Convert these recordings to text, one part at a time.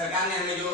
सरकार ने हमें जो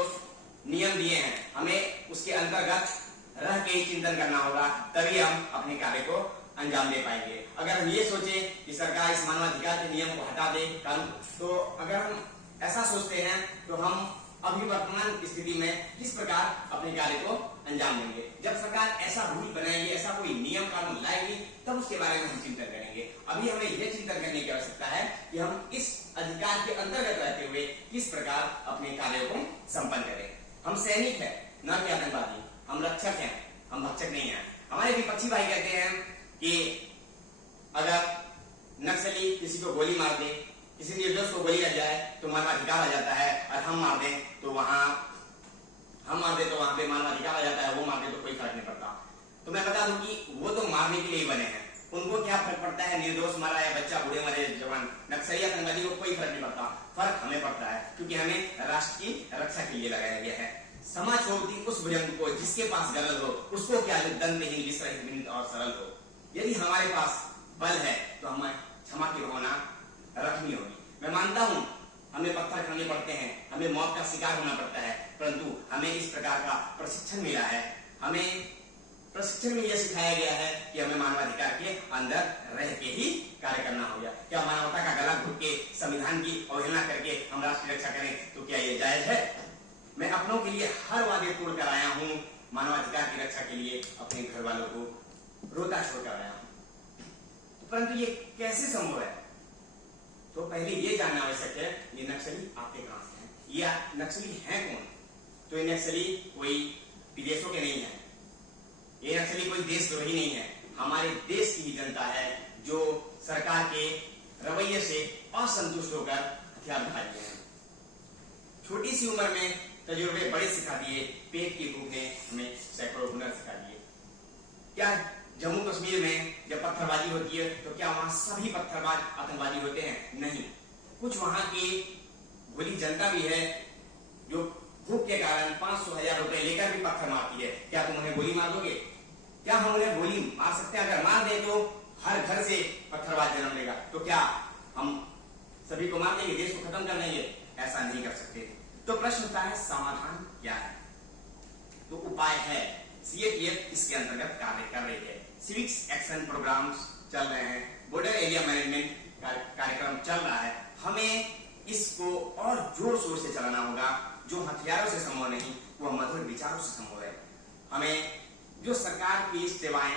नियम दिए हैं, हमें उसके अंतर्गत रह के ही चिंतन करना होगा, तभी हम अपने कार्य को अंजाम दे पाएंगे। अगर हम ये सोचे कि सरकार इस मानवाधिकार के नियम को हटा दे कानून, तो अगर हम ऐसा सोचते हैं तो हम अभी वर्तमान स्थिति में किस प्रकार अपने कार्य को अंजाम देंगे। जब सरकार ऐसा रूल बनाएगी, ऐसा कोई नियम कानून लाएगी, तब उसके बारे में हम चिंतन करेंगे। अभी हमें यह चिंतन करने की आवश्यकता है कि हम इस अधिकार के अंतर्गत रहते हुए किस प्रकार अपने कार्यों को संपन्न करें। हम सैनिक हैं, न कि आतंकवादी। हम रक्षक हैं, हम भक्षक नहीं हैं। हमारे विपक्षी भाई कहते हैं कि अगर नक्सली किसी को गोली मार दे, किसी निर्दोष को गोली लग जाए तो मानवाधिकार आ जाता है, और हम मार दें तो वहां पे मानवाधिकार आ जाता है, वो मार दे तो कोई फर्क नहीं पड़ता। तो मैं बता दूं कि वो तो मारने के लिए बने हैं, उनको क्या फर्क पड़ता है निर्दोष मारा या बच्चा, बूढ़े मरे, जवान, नक्सली आतंकवादी को कोई फर्क नहीं पड़ता। फर्क हमें पड़ता है, क्योंकि हमें राष्ट्र की रक्षा के लिए लगाया गया है। क्षमा छोड़ती उस भुजंग को जिसके पास गलत हो, उसको क्या जो दंतहीन, विषरहित, विनीत और सरल हो। यदि हमारे पास बल है तो हमें क्षमा की भावना रखनी होगी। मैं मानता हूं हमें पत्थर खाने पड़ते हैं, हमें मौत का शिकार होना पड़ता है, परंतु हमें इस प्रकार का प्रशिक्षण मिला है। हमें प्रशिक्षण में यह सिखाया गया है कि हमें मानवाधिकार के अंदर रह के ही कार्य करना होगा। क्या मानवता का गला घुट के संविधान की अवहेलना करके हम राष्ट्र की रक्षा करें, तो क्या यह जायज है? मैं अपनों के लिए हर वादे तोड़ कर आया हूं, मानवाधिकार की रक्षा के लिए अपने घर वालों को रोता छोड़कर आया हूं। परंतु ये कैसे संभव है? तो पहले ये जानना आवश्यक है, ये नक्सली आते कहां से हैं, ये नक्सली हैं कौन? तो ये नक्सली कोई विदेशों के नहीं है, ये नक्सली कोई देशद्रोही नहीं है, हमारे देश की ही जनता है जो सरकार के रवैये से असंतुष्ट होकर हथियार उठा लिए हैं। छोटी सी उम्र में तजुर्बे बड़े सिखा दिए, पेट की भूख ने हमें सैकड़ों हुनर सिखा दिए। क्या जम्मू कश्मीर में जब पत्थरबाजी होती है तो क्या वहां सभी पत्थरबाज आतंकवादी होते हैं? नहीं। कुछ वहां की भोली जनता भी है जो भूख के कारण 500,000 रुपए लेकर भी पत्थर मारती है। क्या तुम उन्हें गोली मार दोगे? क्या हम उन्हें गोली मार सकते हैं? अगर मार दे तो हर घर से पत्थरबाज जन्म लेगा, तो क्या हम सभी को मार देंगे, देश को खत्म कर देंगे? ऐसा नहीं कर सकते। तो प्रश्न उठता है, समाधान क्या है? तो उपाय है, सीएपीएफ इसके अंतर्गत कार्य कर रही है। सिविक्स एक्शन प्रोग्राम्स चल रहे हैं, बॉर्डर एरिया मैनेजमेंट कार्यक्रम चल रहा है। हमें इसको और जोर शोर से चलाना होगा। जो हथियारों से संभव नहीं, वह मधुर विचारों से संभव है। हमें जो सरकार की सेवाएं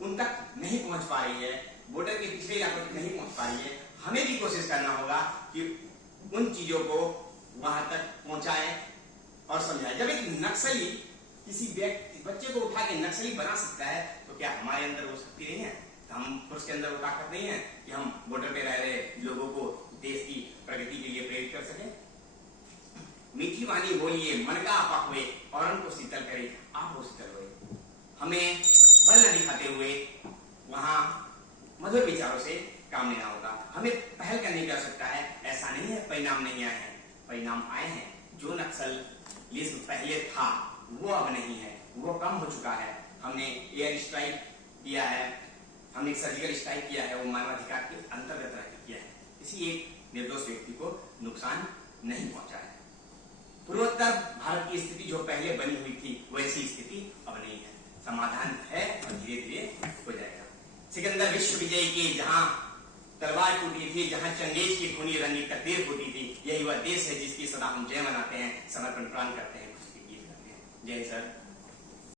उन तक नहीं पहुंच पा रही है, बॉर्डर के पिछले इलाकों तक नहीं पहुंच पा रही है, हमें भी कोशिश करना होगा कि उन चीजों को वहां तक पहुंचाए और समझाए। जब एक नक्सली किसी बच्चे को उठा के नक्सली बना सकता है, तो क्या हमारे अंदर वो शक्ति नहीं है? हम उसके अंदर वो ताकत नहीं है कि हम बॉर्डर पे रह रहे लोगों को देश की प्रगति के लिए प्रेरित कर सके? मीठी वाणी बोलिए, मन का आपा हुए, और उनको शीतल करे, आप वो शीतल हुए। हमें बल न दिखाते हुए वहां मधुर विचारों से काम लेना होगा। हमें पहल करने की आवश्यकता है। ऐसा नहीं है परिणाम नहीं आए हैं, परिणाम आए हैं। जो नक्सलिज्म पहले था वो अब नहीं है, वो कम हो चुका है। हमने एयर स्ट्राइक किया है, हमने सर्जिकल स्ट्राइक किया है, वो मानवाधिकार के अंतर्गत रहकर किया है। किसी एक निर्दोष व्यक्ति को नुकसान नहीं पहुंचा है। पूर्वोत्तर भारत की स्थिति जो पहले बनी हुई थी वैसी स्थिति अब नहीं है। समाधान है और धीरे धीरे हो जाएगा। सिकंदर विश्व विजय की जहां तलवार टूटी थी, जहां चंगेज की खूनी रंगीन तकदीर फूटी थी, यही वह देश है जिसकी सदा हम जय मनाते हैं, समर्पण प्राण करते हैं, खुशी की गीत गाते हैं। जय सर।